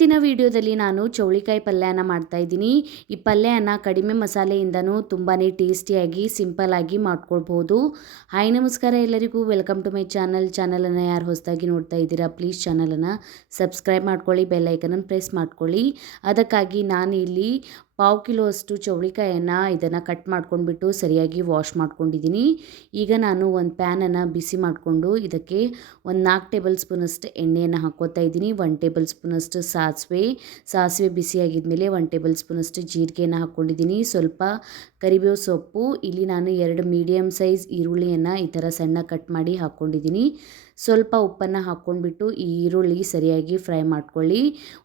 ಇವತ್ತಿನ ವಿಡಿಯೋದಲ್ಲಿ ನಾನು ಚೌಳಿಕಾಯಿ ಪಲ್ಯನ ಮಾಡ್ತಾ ಇದ್ದೀನಿ. ಈ ಪಲ್ಯನ ಕಡಿಮೆ ಮಸಾಲೆಯಿಂದನೂ ತುಂಬಾ ಟೇಸ್ಟಿಯಾಗಿ ಸಿಂಪಲ್ಲಾಗಿ ಮಾಡ್ಕೊಳ್ಬೋದು ಹಾಯ್, ನಮಸ್ಕಾರ ಎಲ್ಲರಿಗೂ. Welcome to my channel. ಚಾನಲನ್ನು ಯಾರು ಹೊಸದಾಗಿ ನೋಡ್ತಾ ಇದ್ದೀರಾ, ಪ್ಲೀಸ್ ಚಾನಲನ್ನು ಸಬ್ಸ್ಕ್ರೈಬ್ ಮಾಡ್ಕೊಳ್ಳಿ ಬೆಲ್ಲೈಕನನ್ನು ಪ್ರೆಸ್ ಮಾಡ್ಕೊಳ್ಳಿ. ಅದಕ್ಕಾಗಿ ನಾನು ಇಲ್ಲಿ ಪಾವು ಕಿಲೋ ಅಷ್ಟು ಚೌಳಿಕಾಯನ್ನು ಇದನ್ನು ಕಟ್ ಮಾಡ್ಕೊಂಡ್ಬಿಟ್ಟು ಸರಿಯಾಗಿ ವಾಶ್ ಮಾಡ್ಕೊಂಡಿದ್ದೀನಿ ಈಗ ನಾನು ಒಂದು ಪ್ಯಾನನ್ನು ಬಿಸಿ ಮಾಡಿಕೊಂಡು ಇದಕ್ಕೆ ಒಂದು ನಾಲ್ಕು ಟೇಬಲ್ ಸ್ಪೂನಷ್ಟು ಎಣ್ಣೆಯನ್ನು ಹಾಕೋತಾ ಇದ್ದೀನಿ ಒನ್ ಟೇಬಲ್ ಸ್ಪೂನಷ್ಟು ಸಾಸಿವೆ. ಸಾಸಿವೆ ಬಿಸಿಯಾಗಿದ್ಮೇಲೆ ಒನ್ ಟೇಬಲ್ ಸ್ಪೂನಷ್ಟು ಜೀರಿಗೆಯನ್ನು ಹಾಕ್ಕೊಂಡಿದ್ದೀನಿ ಸ್ವಲ್ಪ ಕರಿಬೇವು ಸೊಪ್ಪು, ಇಲ್ಲಿ ನಾನು ಎರಡು ಮೀಡಿಯಮ್ ಸೈಜ್ ಈರುಳ್ಳಿಯನ್ನು ಈ ಥರ ಸಣ್ಣ ಕಟ್ ಮಾಡಿ ಹಾಕ್ಕೊಂಡಿದ್ದೀನಿ ಸ್ವಲ್ಪ ಉಪ್ಪನ್ನು ಹಾಕ್ಕೊಂಡ್ಬಿಟ್ಟು ಈ ಈರುಳ್ಳಿ ಸರಿಯಾಗಿ ಫ್ರೈ ಮಾಡ್ಕೊಳ್ಳಿ.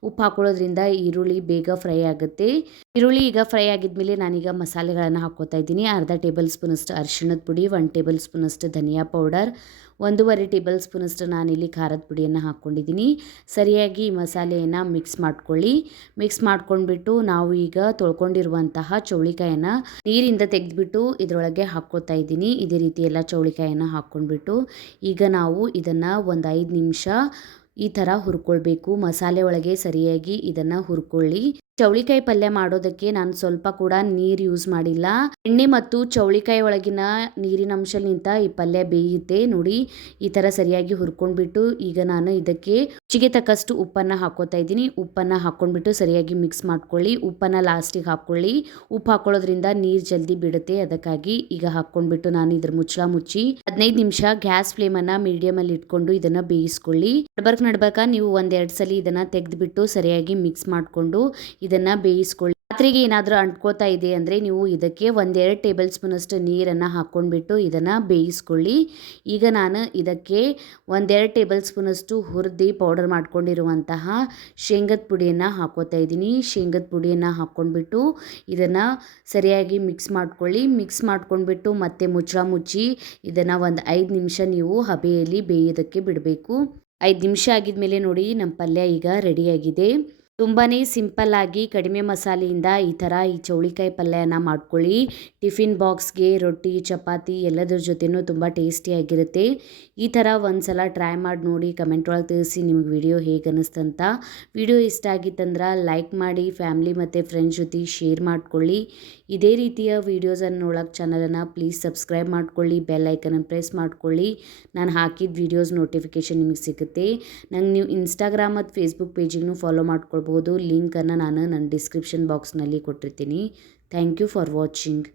ಉಪ್ಪು ಹಾಕೊಳ್ಳೋದ್ರಿಂದ ಈರುಳ್ಳಿ ಬೇಗ ಫ್ರೈ ಆಗುತ್ತೆ. ಈರುಳ್ಳಿ ಈಗ ಫ್ರೈ ಆಗಿದ್ಮೇಲೆ ನಾನೀಗ ಮಸಾಲೆಗಳನ್ನು ಹಾಕ್ಕೋತಾ ಇದ್ದೀನಿ. ಅರ್ಧ ಟೇಬಲ್ ಸ್ಪೂನಷ್ಟು ಅರಿಶಿಣದ ಪುಡಿ ಒನ್ ಟೇಬಲ್ ಸ್ಪೂನಷ್ಟು ಧನಿಯಾ ಪೌಡರ್, ಒಂದೂವರೆ ಟೇಬಲ್ ಸ್ಪೂನಷ್ಟು ನಾನಿಲ್ಲಿ ಖಾರದ ಪುಡಿಯನ್ನು ಹಾಕ್ಕೊಂಡಿದ್ದೀನಿ. ಸರಿಯಾಗಿ ಈ ಮಸಾಲೆಯನ್ನು ಮಿಕ್ಸ್ ಮಾಡ್ಕೊಳ್ಳಿ. ಮಿಕ್ಸ್ ಮಾಡ್ಕೊಂಡ್ಬಿಟ್ಟು ನಾವು ಈಗ ತೊಳ್ಕೊಂಡಿರುವಂತಹ ಚೌಳಿಕಾಯನ್ನು ನೀರಿಂದ ತೆಗೆದುಬಿಟ್ಟು ಇದರೊಳಗೆ ಹಾಕ್ಕೋತಾ ಇದ್ದೀನಿ. ಇದೇ ರೀತಿ ಎಲ್ಲ ಚೌಳಿಕಾಯನ್ನು ಹಾಕ್ಕೊಂಡ್ಬಿಟ್ಟು ಈಗ ನಾವು ಇದನ್ನು ಒಂದು ಐದು ನಿಮಿಷ ಈ ಥರ ಹುರ್ಕೊಳ್ಬೇಕು. ಮಸಾಲೆ ಒಳಗೆ ಸರಿಯಾಗಿ ಇದನ್ನು ಹುರ್ಕೊಳ್ಳಿ. ಚೌಳಿಕಾಯಿ ಪಲ್ಯ ಮಾಡೋದಕ್ಕೆ ನಾನು ಸ್ವಲ್ಪ ಕೂಡ ನೀರು ಯೂಸ್ ಮಾಡಿಲ್ಲ. ಎಣ್ಣೆ ಮತ್ತು ಚೌಳಿಕಾಯಿ ಒಳಗಿನ ನೀರಿನ ಅಂಶಲಿಂತ ಈ ಪಲ್ಯ ಬೇಯುತ್ತೆ. ನೋಡಿ, ಈ ತರ ಸರಿಯಾಗಿ ಹುರ್ಕೊಂಡ್ಬಿಟ್ಟು ಈಗ ನಾನು ಇದಕ್ಕೆ ರುಚಿಗೆ ತಕ್ಕಷ್ಟು ಉಪ್ಪನ್ನ ಹಾಕೋತಾ ಇದ್ದೀನಿ. ಉಪ್ಪನ್ನ ಹಾಕೊಂಡ್ಬಿಟ್ಟು ಸರಿಯಾಗಿ ಮಿಕ್ಸ್ ಮಾಡ್ಕೊಳ್ಳಿ. ಉಪ್ಪನ್ನ ಲಾಸ್ಟಿಗೆ ಹಾಕ್ಕೊಳ್ಳಿ. ಉಪ್ಪು ಹಾಕೊಳ್ಳೋದ್ರಿಂದ ನೀರು ಜಲ್ದಿ ಬಿಡುತ್ತೆ. ಅದಕ್ಕಾಗಿ ಈಗ ಹಾಕೊಂಡ್ಬಿಟ್ಟು ನಾನು ಇದ್ರ ಮುಚ್ಚಳ ಮುಚ್ಚಿ ಹದಿನೈದು ನಿಮಿಷ ಗ್ಯಾಸ್ ಫ್ಲೇಮ್ ಅನ್ನ ಮೀಡಿಯಂ ಅಲ್ಲಿ ಇಟ್ಕೊಂಡು ಇದನ್ನ ಬೇಯಿಸ್ಕೊಳ್ಳಿ. ನಡ್ಬರ್ಕ್ ನಡ್ಬರ್ಕ ನೀವು ಒಂದೆರಡು ಸಲ ಇದನ್ನ ತೆಗೆದುಬಿಟ್ಟು ಸರಿಯಾಗಿ ಮಿಕ್ಸ್ ಮಾಡಿಕೊಂಡು ಇದನ್ನು ಬೇಯಿಸ್ಕೊಳ್ಳಿ. ರಾತ್ರಿಗೆ ಏನಾದರೂ ಅಂಟ್ಕೋತಾ ಇದೆ ಅಂದರೆ ನೀವು ಇದಕ್ಕೆ ಒಂದೆರಡು ಟೇಬಲ್ ಸ್ಪೂನಷ್ಟು ನೀರನ್ನು ಹಾಕ್ಕೊಂಡ್ಬಿಟ್ಟು ಇದನ್ನು ಬೇಯಿಸ್ಕೊಳ್ಳಿ. ಈಗ ನಾನು ಇದಕ್ಕೆ ಒಂದೆರಡು ಟೇಬಲ್ ಸ್ಪೂನಷ್ಟು ಹುರಿದು ಪೌಡರ್ ಮಾಡ್ಕೊಂಡಿರುವಂತಹ ಶೇಂಗದ ಪುಡಿಯನ್ನು ಹಾಕೋತಾ ಇದ್ದೀನಿ. ಶೇಂಗದ ಪುಡಿಯನ್ನು ಹಾಕ್ಕೊಂಡ್ಬಿಟ್ಟು ಇದನ್ನು ಸರಿಯಾಗಿ ಮಿಕ್ಸ್ ಮಾಡ್ಕೊಳ್ಳಿ. ಮಿಕ್ಸ್ ಮಾಡ್ಕೊಂಡ್ಬಿಟ್ಟು ಮತ್ತೆ ಮುಚ್ಚಳ ಮುಚ್ಚಿ ಇದನ್ನು ಒಂದು ಐದು ನಿಮಿಷ ನೀವು ಹಬೆಯಲ್ಲಿ ಬೇಯೋದಕ್ಕೆ ಬಿಡಬೇಕು. ಐದು ನಿಮಿಷ ಆಗಿದ ನೋಡಿ ನಮ್ಮ ಪಲ್ಯ ಈಗ ರೆಡಿಯಾಗಿದೆ ತುಂಬಾ ಸಿಂಪಲ್ಲಾಗಿ ಕಡಿಮೆ ಮಸಾಲೆಯಿಂದ ಈ ಥರ ಈ ಚೌಳಿಕಾಯಿ ಪಲ್ಯನ ಮಾಡ್ಕೊಳ್ಳಿ. ಟಿಫಿನ್ ಬಾಕ್ಸ್ಗೆ ರೊಟ್ಟಿ, ಚಪಾತಿ ಎಲ್ಲದರ ಜೊತೆನೂ ತುಂಬ ಟೇಸ್ಟಿಯಾಗಿರುತ್ತೆ ಈ ಥರ ಒಂದು ಸಲ ಟ್ರೈ ಮಾಡಿ ನೋಡಿ ಕಮೆಂಟ್ ಒಳಗೆ ತಿಳಿಸಿ ನಿಮ್ಗೆ ವಿಡಿಯೋ ಹೇಗೆ ಅನ್ನಿಸ್ತಂತ ವಿಡಿಯೋ ಇಷ್ಟ ಆಗಿತ್ತಂದ್ರೆ ಲೈಕ್ ಮಾಡಿ, ಫ್ಯಾಮ್ಲಿ ಮತ್ತು ಫ್ರೆಂಡ್ಸ್ ಜೊತೆ ಶೇರ್ ಮಾಡ್ಕೊಳ್ಳಿ. ಇದೇ ರೀತಿಯ ವೀಡಿಯೋಸನ್ನು ನೋಡೋಕೆ ಚಾನಲನ್ನು ಪ್ಲೀಸ್ ಸಬ್ಸ್ಕ್ರೈಬ್ ಮಾಡ್ಕೊಳ್ಳಿ, ಬೆಲ್ ಐಕನನ್ನು ಪ್ರೆಸ್ ಮಾಡ್ಕೊಳ್ಳಿ. ನಾನು ಹಾಕಿದ ವೀಡಿಯೋಸ್ ನೋಟಿಫಿಕೇಷನ್ ನಿಮಗೆ ಸಿಗುತ್ತೆ. ನಂಗೆ ನೀವು ಇನ್ಸ್ಟಾಗ್ರಾಮ್ ಮತ್ತು ಫೇಸ್ಬುಕ್ ಪೇಜಿಗೂ ಫಾಲೋ ಮಾಡ್ಕೊಳ್ಬೋದು ಲಿಂಕನ್ನು ನಾನು ನನ್ನ ಡಿಸ್ಕ್ರಿಪ್ಷನ್ ಬಾಕ್ಸ್ನಲ್ಲಿ ಕೊಟ್ಟಿರ್ತೀನಿ. Thank you for watching